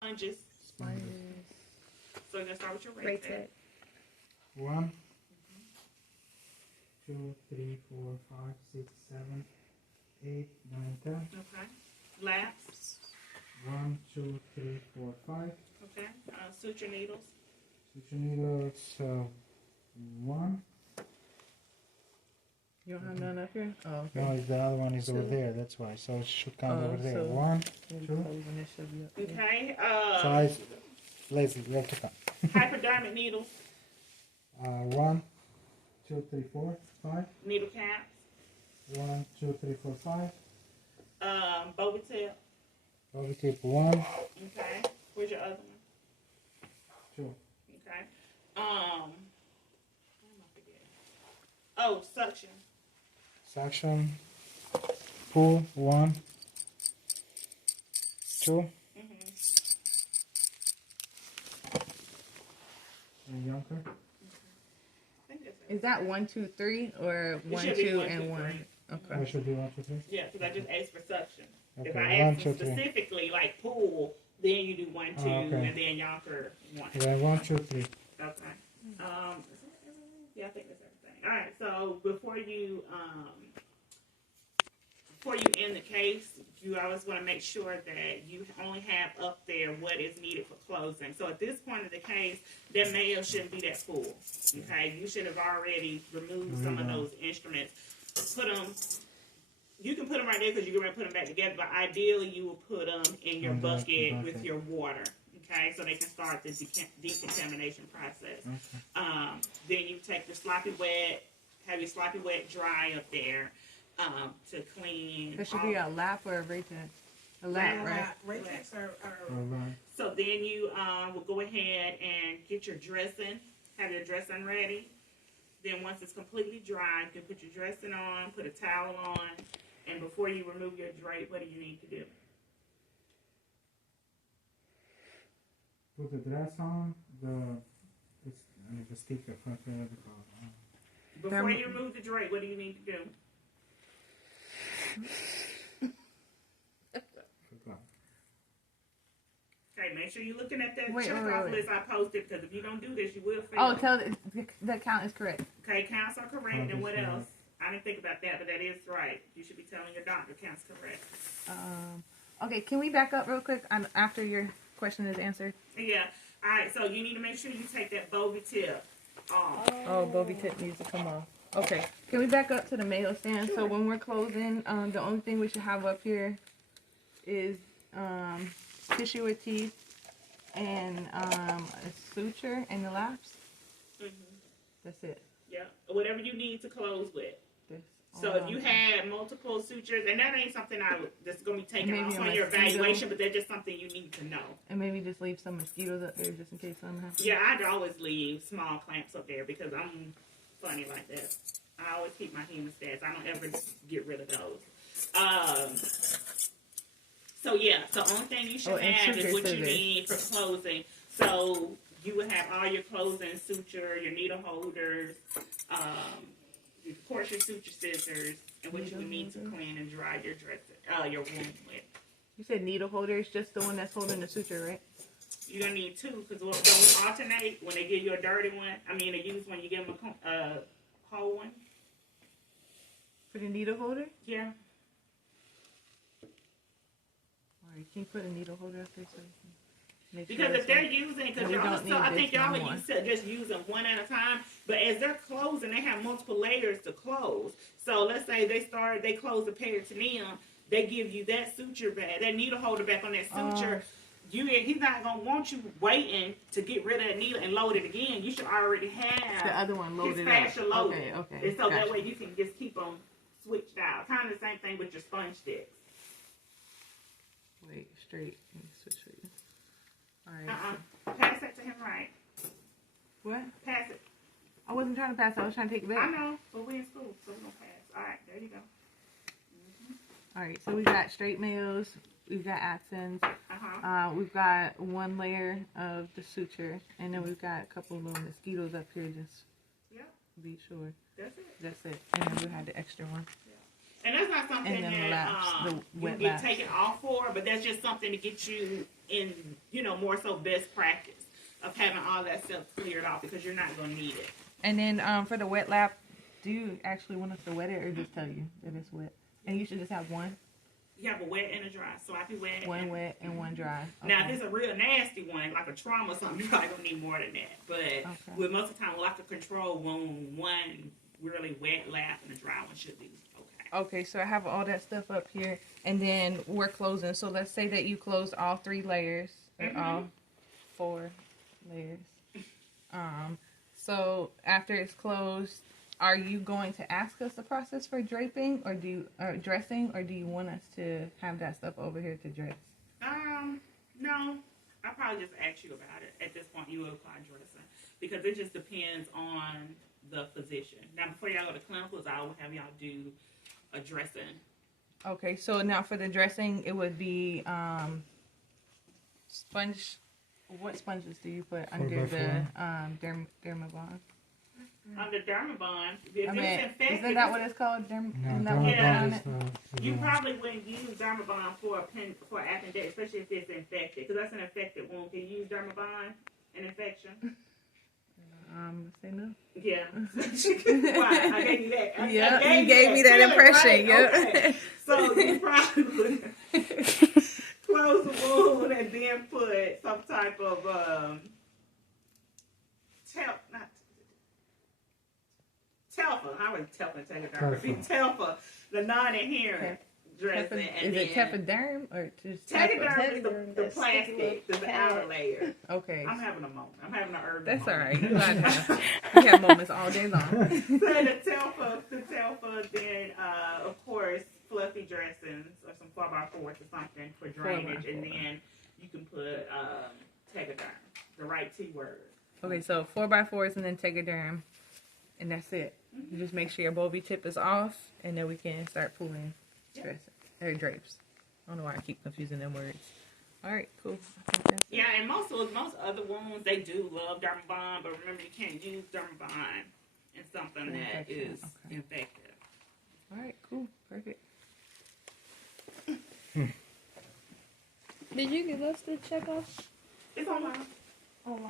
Sponges. Sponges. So you're gonna start with your rate tag. 1, 2, 3, 4, 5, 6, 7, 8, 9, 10. Okay. Laps. 1, 2, 3, 4, 5. Okay. Suture needles. Suture needles. 1. You don't have none up here? Oh, okay. No, the other one is Two. over there. That's why. So it should come over there. so 1, maybe 2. closing this should be up there. Okay. Size. Let's come. Hypodermic needles. 1, 2, 3, 4, 5. Needle caps. 1, 2, 3, 4, 5. Bobby tip. Bobby tip 1, Okay. Where's your other one? 2. Okay. What am I forgetting? Oh, suction. Suction. Pull 1, 2. And Yonker. I think that's it. Is that 1, 2, 3 or 1, should be 2, 1, and 2, 1? 3. Okay. What should be 1, 2, 3? Yeah, because I just asked for suction. If I Okay, ask 1, you 2, 3. specifically, like pool, then you do 1, 2, okay. and then Yonker 1. Yeah, 1, 2, 3. Okay. Yeah, I think that's everything. All right. So before you end the case, you always want to make sure that you only have up there what is needed for closing. So at this point of the case, that mail shouldn't be that full. Okay, you should have already removed some of those instruments. Put them. You can put them right there because you're going to put them back together. But ideally, you will put them in your bucket with your water. Okay, so they can start the decontamination process. Okay. Then you take your sloppy wet, have your sloppy wet dry up there to clean. There should be a lap or a rate tag. A lap, right? Rate tags are. Alright. So then you will go ahead and get your dressing. Have your dressing ready. Then once it's completely dry, you can put your dressing on, put a towel on, and before you remove your drape, what do you need to do? Put the dress on, the sticker front of the car. Before you remove the drape, what do you need to do? Forgot. Okay, make sure you're looking at that Wait, check-off wait. list I posted, because if you don't do this, you will fail. Oh, tell the count is correct. Okay, counts are correct, Count and is what correct. else? I didn't think about that, but that is right. You should be telling your doctor counts correct. Okay, can we back up real quick after your question is answered? Yeah. All right, so you need to make sure you take that Bobby tip off. Oh, Bobby tip needs to come off. Okay, can we back up to the mail stand? Sure. So when we're closing, the only thing we should have up here is tissue with teeth and a suture and the laps. That's it. Yeah, whatever you need to close with. That's So all if you I'm- had multiple sutures, and that ain't something that's going to be taken Maybe off a on your mosquito. evaluation, but that's just something you need to know. And maybe just leave some mosquitoes up there just in case something happens. Yeah, I'd always leave small clamps up there because I'm funny like that. I always keep my hemostats. I don't ever get rid of those. So yeah, the only thing you should and have is suture what you scissors. need for closing. So you would have all your closing suture, your needle holders, of course your suture scissors, and what you would need to clean and dry your your wound with. You said needle holder is just the one that's holding the suture, right? You're gonna need two because don't we alternate when they give you a dirty one? I mean, a used one, you give them a whole one. For the needle holder? Yeah. Alright, can you put a needle holder up there so you can make sure Because if it's they're right? using, because And we y'all, don't need I this think y'all no are more. used to just use them one at a time. But as they're closing, they have multiple layers to close. So let's say they close the peritoneum, they give you that suture back, that needle holder back on that suture. He's not gonna want you waiting to get rid of that needle and load it again. You should already have The other one loaded his up. fascia loaded. Okay. And so that Gotcha. way you can just keep them switched out. Kind of the same thing with your sponge sticks. Wait, straight. Let me switch for you. Alright. Pass that to him right. What? Pass it. I wasn't trying to pass it. I was trying to take it I back. know, but we're in school, so we're gonna pass. All right, there you go. Alright, so we got straight males. We've got accents. We've got one layer of the suture. And then we've got a couple of little mosquitoes up here just to be sure. That's it. That's it. And then we had the extra one. And that's not something And then that laps, the you wet get laps. taken off for, but that's just something to get you in, more so best practice of having all that stuff cleared off because you're not going to need it. And then for the wet lap, do you actually want us to wet it or just tell you that it's wet? And you should just have one? You have a wet and a dry, sloppy wet. One wet and one dry. Okay. Now, if it's a real nasty one, like a trauma or something, you're probably going to need more than that. But with most of the time, we'll have to control one really wet lap and a dry one should be okay. Okay, so I have all that stuff up here. And then we're closing. So let's say that you closed all 3 layers. Or all 4 layers. So after it's closed, are you going to ask us the process for draping or dressing, or do you want us to have that stuff over here to dress? No. I'll probably just ask you about it. At this point, you will apply dressing because it just depends on the physician. Now, before y'all go to clinicals, I will have y'all do a dressing. Okay, so now for the dressing, it would be sponge. What sponges do you put under the Dermabond? Under Dermabond, if it's infected, isn't that what it's called? You probably wouldn't use Dermabond for appendectomy, especially if it's infected, because that's an infected wound. Can you use Dermabond an infection? Say no. Yeah. Why? I gave you that. You gave me that impression. Right? Okay. So you probably would close the wound and then put some type of Telfa. I was Telfa Tegaderm. The non-adherent dressing. Is it Tegaderm or just Tegaderm? Is the plastic, the outer layer. Okay. I'm having a moment. I'm having an urban That's moment. all right. We have moments all day long. So the Telfa, then of course fluffy dressings or some 4x4s or something for drainage, and then you can put Tegaderm, the right T word. Okay, so 4x4s and then Tegaderm, and that's it. You just make sure your Bovie tip is off, and then we can start pulling drapes. I don't know why I keep confusing them words. All right, cool. Yeah, and most other wounds, they do love Dermabond, but remember you can't use Dermabond in something that is infected. All right, cool. Perfect. Did you give us the checkoff? It's online.